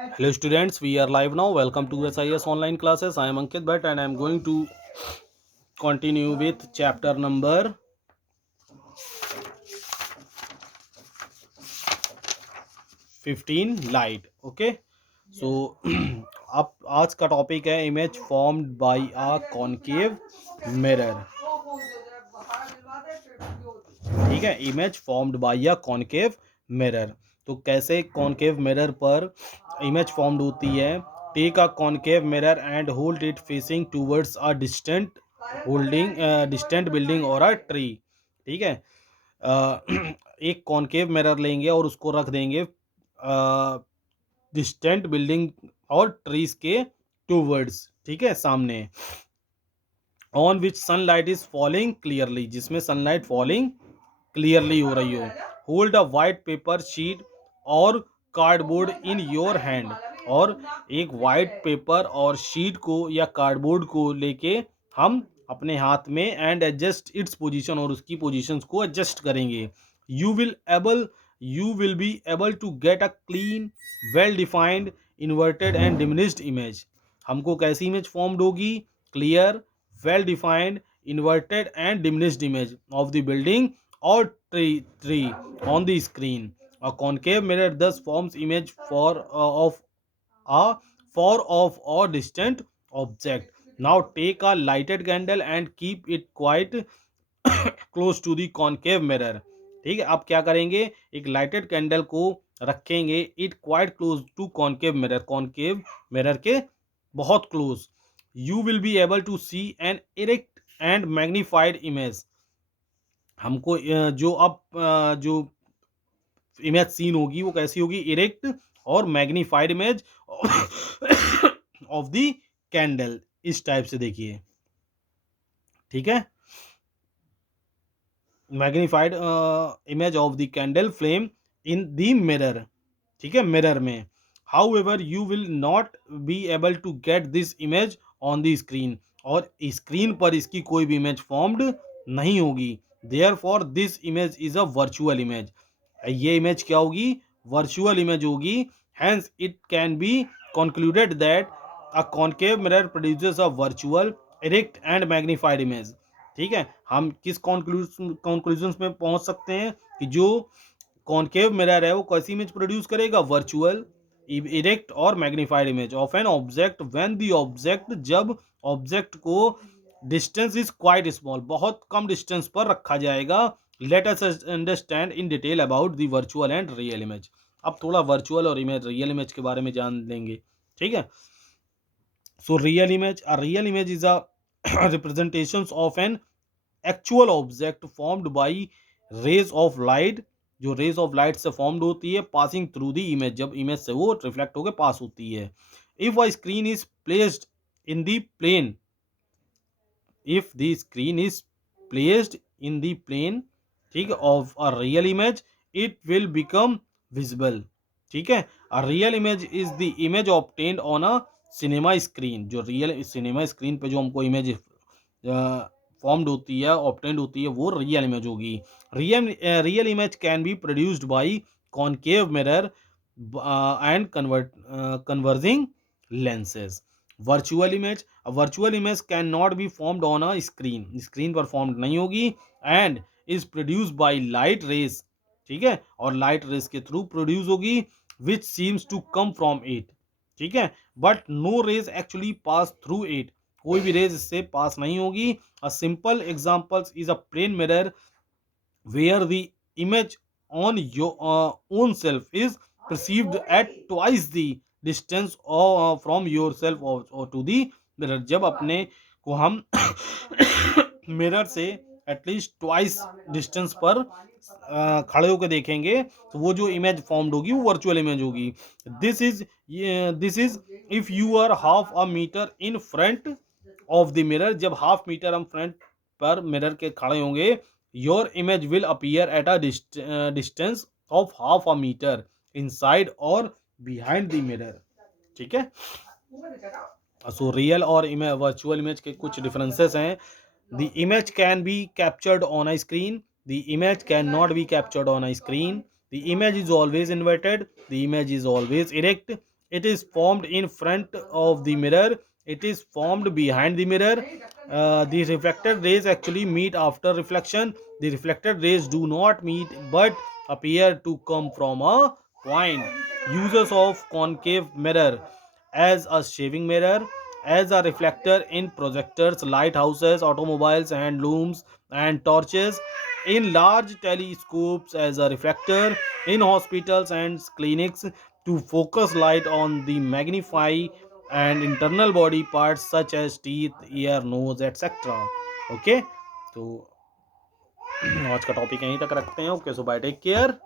Hello students, we are live now. Welcome to SIS online classes. I am Ankit Bhatt and I am going to continue with chapter number 15 light. Okay. So अब आज का topic है image formed by a concave mirror. ठीक है, image formed by a concave mirror. तो कैसे concave mirror पर image formed होती है. Take a concave mirror and hold it facing towards a distant building और अ ट्री. ठीक है, एक कॉनकेव मिरर लेंगे और उसको रख देंगे डिस्टेंट बिल्डिंग और ट्रीज के टूवर्ड्स. ठीक है, सामने. On which sunlight is falling clearly, जिसमें सनलाइट फॉलिंग क्लियरली हो रही हो. Hold a white paper sheet और कार्डबोर्ड इन योर हैंड. और एक वाइट पेपर और शीट को या कार्डबोर्ड को लेके हम अपने हाथ में एंड एडजस्ट इट्स पोजीशन, और उसकी पोजीशंस को एडजस्ट करेंगे. You will able you will be able to get a clean, well defined, inverted and diminished image. हमको कैसी इमेज फॉर्म्ड होगी? Clear, well defined, inverted and diminished image of the building or tree on the screen. A concave mirror thus forms image of a far off or distant object. Now take a lighted candle and keep it quite close to the concave mirror. ठीक है, अब क्या करेंगे? एक lighted candle को रखेंगे it quite close to concave mirror के बहुत close. You will be able to see an erect and magnified image. हमको जो इमेज सीन होगी वो कैसी होगी? इरेक्ट और magnified image of the candle. इस टाइप से देखिए. ठीक है, magnified image of the candle flame in the mirror. ठीक है, मिरर में. However you will not be able to get this image on the screen. और स्क्रीन पर इसकी कोई भी इमेज फॉर्म्ड नहीं होगी. Therefore this image is a virtual image. ये इमेज क्या होगी? वर्चुअल इमेज होगी. Hence it can be concluded that a concave mirror produces a virtual, erect and magnified image. ठीक है, हम किस कंक्लूजन में पहुंच सकते हैं कि जो कॉनकेव मिरर है वो कैसी इमेज प्रोड्यूस करेगा? वर्चुअल, इरेक्ट और magnified image of an object when the object, जब ऑब्जेक्ट को डिस्टेंस इज क्वाइट स्मॉल, बहुत कम डिस्टेंस पर रखा जाएगा. Let us understand in detail about the virtual and real image. अब थोड़ा वर्चुअल और रियल इमेज के बारे में जान लेंगे. ठीक है, so real image is a representations of an actual object formed by rays of light. जो रेज ऑफ लाइट से फॉर्म्ड होती है पासिंग थ्रू द इमेज, जब इमेज से वो रिफ्लेक्ट होकर पास होती है. If a screen is placed in the plane if the screen is placed in the plane, ठीक है, of a real image, it will become visible. ठीक है, a real image is the image obtained on a cinema screen. जो real cinema screen पे जो हमको image formed होती है, ऑब्टेंड होती है, वो रियल इमेज होगी. Real image can be produced by concave mirror and converging lenses. Virtual image can not be formed on a screen. Screen पर फॉर्म्ड नहीं होगी. And is produce by light rays. ठीक है, और लाइट रेज के through produce होगी which seems to come from it. ठीक है, but no rays actually pass through it. कोई भी रेज इससे पास नहीं होगी. A simple example is a plane mirror where the image on your own self is perceived at twice the distance from yourself or to the mirror. जब अपने को हम mirror से एटलीस्ट ट्वाइस डिस्टेंस पर खड़े होकर देखेंगे तो वो जो इमेज फॉर्म्ड होगी वो वर्चुअल इमेज होगी. This is if you are half a metre in front of the mirror. जब हाफ मीटर हम फ्रंट पर मिरर के खड़े होंगे, your image will appear at a distance of half a meter inside or behind the mirror. ठीक है, so real और virtual image के कुछ डिफरेंसेस हैं. The image can be captured on a screen. The image can not be captured on a screen. The image is always inverted. The image is always erect. It is formed in front of the mirror. It is formed behind the mirror. The reflected rays actually meet after reflection. The reflected rays do not meet but appear to come from a point. Users of concave mirror as a shaving mirror, as a reflector in projectors, lighthouses, automobiles, hand looms, and torches, in large telescopes as a reflector, in hospitals and clinics to focus light on the magnify and internal body parts such as teeth, ear, nose, etc. Okay, तो आज का topic यहीं तक रखते हैं. Okay, सो bye, take care.